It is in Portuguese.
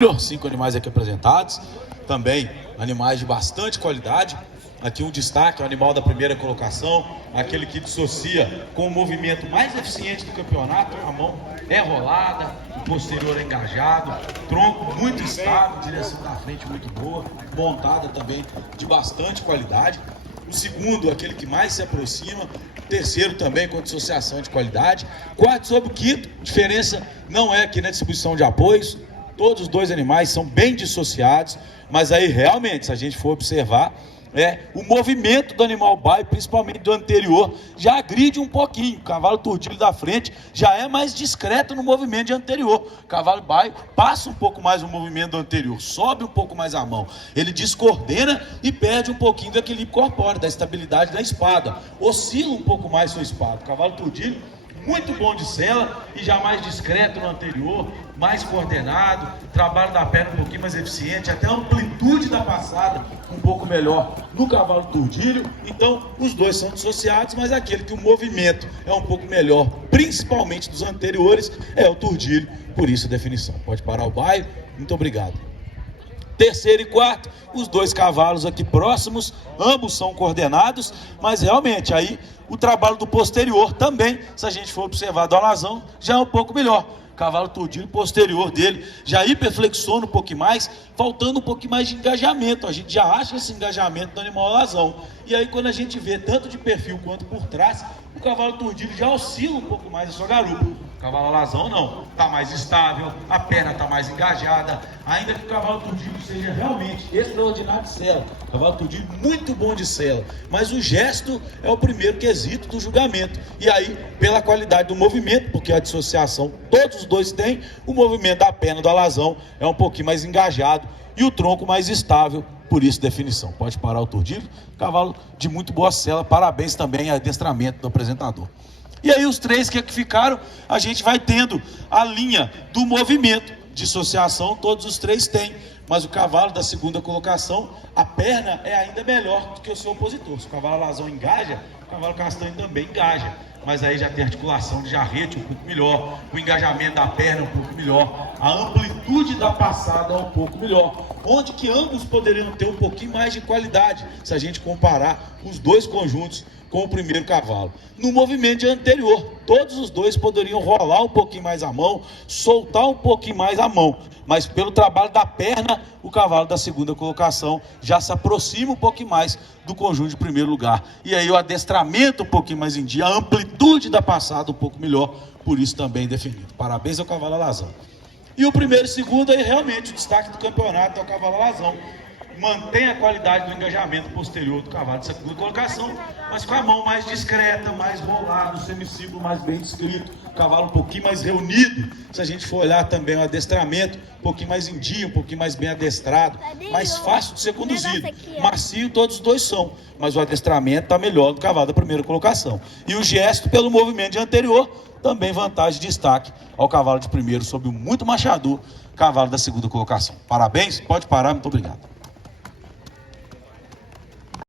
5 animais aqui apresentados, também animais de bastante qualidade. Aqui um destaque, o animal da primeira colocação, aquele que dissocia com o movimento mais eficiente do campeonato. A mão é rolada, o posterior é engajado, tronco muito estável, direção da frente muito boa, montada também de bastante qualidade. O segundo, aquele que mais se aproxima. O terceiro também com dissociação de qualidade. Quarto sobre o quinto, diferença não é aqui na distribuição de apoios. Todos os dois animais são bem dissociados, mas aí realmente, se a gente for observar, o movimento do animal baio, principalmente do anterior, já agride um pouquinho. O cavalo turdilho da frente já é mais discreto no movimento de anterior. O cavalo baio passa um pouco mais o movimento do anterior, sobe um pouco mais a mão. Ele descoordena e perde um pouquinho do equilíbrio corpóreo, da estabilidade da espada. Oscila um pouco mais sua espada. O cavalo turdilho, muito bom de sela e já mais discreto no anterior, mais coordenado, trabalho da perna um pouquinho mais eficiente, até a amplitude da passada um pouco melhor no cavalo turdilho. Então os dois são dissociados, mas aquele que o movimento é um pouco melhor, principalmente dos anteriores, é o turdilho, por isso a definição. Pode parar o baio, muito obrigado. Terceiro e quarto, os dois cavalos aqui próximos, ambos são coordenados, mas realmente aí o trabalho do posterior também, se a gente for observar do alazão, já é um pouco melhor. O cavalo turdilho posterior dele já hiperflexiona um pouquinho mais, faltando um pouquinho mais de engajamento. A gente já acha esse engajamento do animal alazão. E aí quando a gente vê tanto de perfil quanto por trás, o cavalo turdilho já oscila um pouco mais a sua garupa. O cavalo alazão não, está mais estável, a perna está mais engajada, ainda que o cavalo turdilho seja realmente extraordinário de sela, o cavalo turdilho muito bom de sela, mas o gesto é o primeiro quesito do julgamento, e aí pela qualidade do movimento, porque a dissociação todos os dois têm, o movimento da perna do alazão é um pouquinho mais engajado e o tronco mais estável, por isso definição. Pode parar o turdilho, cavalo de muito boa sela, parabéns também ao adestramento do apresentador. E aí os três que ficaram, a gente vai tendo a linha do movimento, dissociação todos os três têm, mas o cavalo da segunda colocação, a perna é ainda melhor do que o seu opositor. Se o cavalo alazão engaja, o cavalo castanho também engaja, mas aí já tem articulação de jarrete um pouco melhor, o engajamento da perna um pouco melhor, a amplitude da passada é um pouco melhor, onde que ambos poderiam ter um pouquinho mais de qualidade, se a gente comparar os dois conjuntos com o primeiro cavalo. No movimento anterior, todos os dois poderiam rolar um pouquinho mais a mão, soltar um pouquinho mais a mão, mas pelo trabalho da perna, o cavalo da segunda colocação já se aproxima um pouquinho mais do conjunto de primeiro lugar. E aí o adestramento um pouquinho mais em dia, a amplitude da passada um pouco melhor, por isso também definido. Parabéns ao cavalo alazão. E o primeiro e segundo, aí realmente o destaque do campeonato é o cavalo alazão. Mantém a qualidade do engajamento posterior do cavalo de segunda colocação, mas com a mão mais discreta, mais rolado, o semicírculo mais bem descrito, o cavalo um pouquinho mais reunido. Se a gente for olhar também o adestramento, um pouquinho mais em dia, um pouquinho mais bem adestrado, mais fácil de ser conduzido. Macio todos os dois são, mas o adestramento está melhor do cavalo da primeira colocação. E o gesto pelo movimento de anterior, também vantagem de destaque ao cavalo de primeiro, sob o muito machador, cavalo da segunda colocação. Parabéns, pode parar, muito obrigado.